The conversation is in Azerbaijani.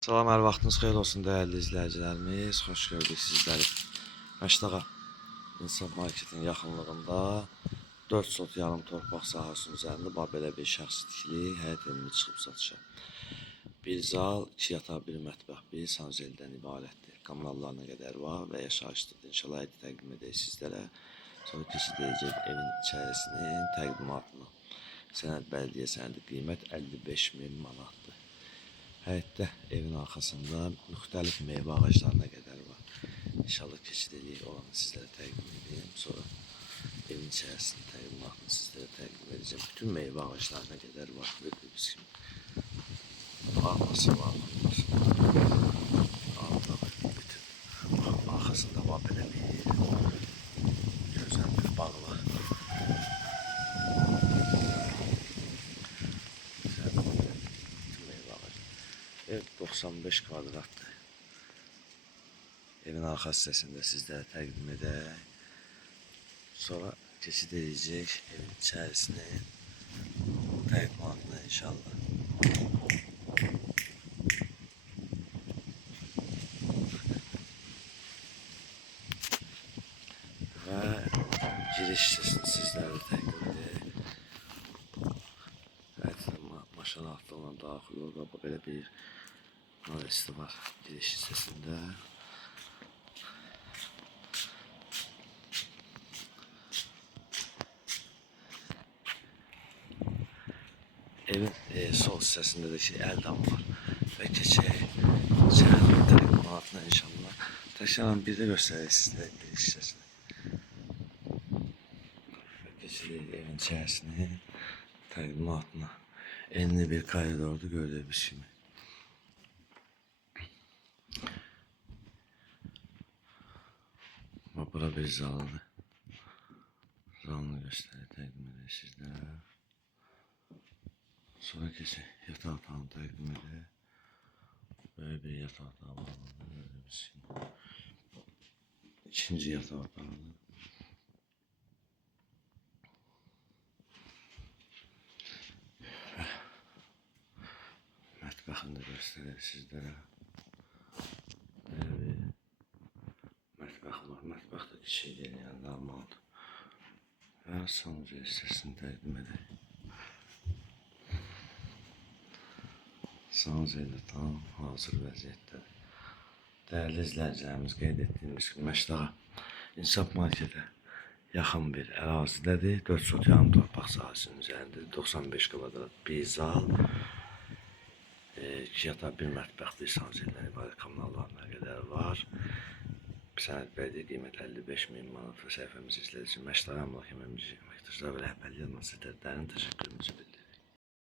Salam, hər vaxtınız xeyir olsun dəyərli izləyicilərimiz. Xoş gördük sizləri. Məştaqa İnsaf Marketin yaxınlığında 4 sot yarım torpaq sahəsinin üzərində belə bir şəxs tikili həyət evini çıxıb satışa. Bir zal, 2 yataq, bir mətbəx, bir sanzeldən ibarətdir. Kommunallarına qədər var və yaşayışdır. İnşallah təqdim edək sizlərə. Sonra keçidəcək evin içərisinin təqdimatını. Sənəd bələdiyyə sənədi qiymət 55.000 manatdır. Həyətdə evin arxasında müxtəlif meyvə ağaclarına qədər var. İnşallah keçid eləyək, olanı sizlərə təqdim edeyim. Sonra evin içərisinin təqdimatını sizlərə təqdim edəcəm. Bütün meyvə ağaclarına qədər var. Gördüyünüz kimi. Arması var, arması var. Altında bütün arxasında var belə bir gözəl bir bağ var. Ev 95 kvadratdır. Evin arxa hissəsində sizlərə təqdim edək. Sonra keçid edəcək evin içərisini təqdimatına inşallah. Və giriş hissəsini sizlərə təqdim edək. Evet, maşallah olan daxil orada belə bir narisi var giriş hissəsində. Evin sol hissəsində də əldən var və keçək içəri təqdimatına inşallah. Təşkəlan bir də göstərək sizlərə giriş hissəsini. Və keçək evin içərisini təqdimatına. Enli bir koridordu gördüyünüz kimi. Bura bir zalıdır. Zalını göstərək, təqdim edək sizlərə. Sonra keçək yataq otağını təqdim edək. Böyle bir yataq otağı var. Gördüyünüz kimi. İkinci yataq otağıdır. Mətbəxini də göstərək sizlərə. Böyle bir mətbəx var. Mətbəx də kiçik deyil, yəni normaldır. Və sonuncu hissəsini təqdim edək. Sanzeldə tam hazır vəziyyətdədir. Dəyərli izləyicilərimiz, qeyd etdiyimiz kimi Məştaqa İnsaf Marketə yaxın bir ərazidədir. 4 sot yarım torpaq sahəsinin üzərində 95 kvadrat bir zal, 2 yataq, bir mətbəx, bir sanzeldən ibarət kommunallarına qədər var. Sənəd bələdiyyə qiymət 55.000 manat və səhifəmizi izlədici Məştaqa Əmlak Əməkdaşları və rəhbərliyi adına sizlərə dərin təşəkkürümüzü bildirirəm.